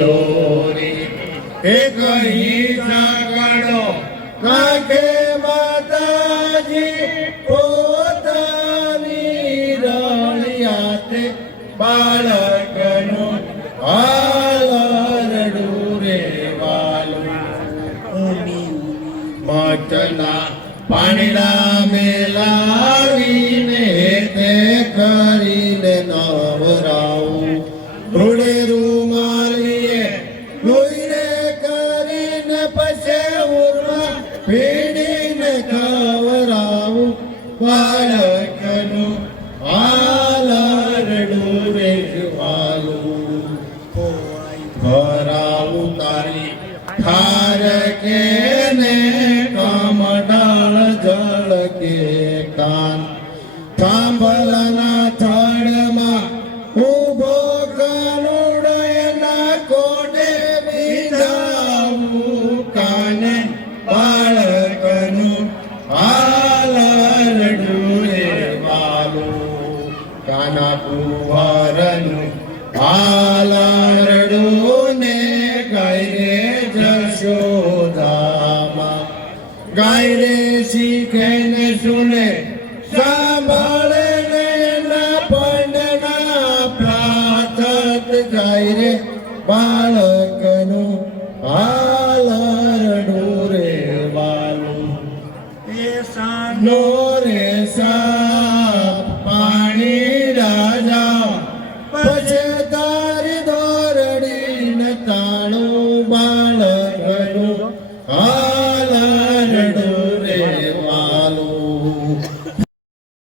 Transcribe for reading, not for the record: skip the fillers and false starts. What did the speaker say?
દોરી એ કહી સાંકળો કાકે માતાજી પોતાની રળિયાતે બાળકનું હાલરડું રે વાલું મઠના પાણીડા મેલાવીને તે કરીને નવરાવું રૂડે રૂમાલીએ લોહીને કરીને પછી ઉરમાં ભીડીને ખવરાવું બાળકનું હાલરડું રે વાલું ભરાવું તારી ઠારકે ને કમડાળ જળકે કાન થાંભલના થડમાં ઉભો કાનુડયના કોડે બીજાવું કાને બાળકનું હાલરડું રે વાલું કાના કુંવરનું હાલરડું ને ગાય રે જશોદામાં ગાય રે શીખે ને સુને સાંભળે ને એના પંડના પ્રાથત ગાય રે બાળ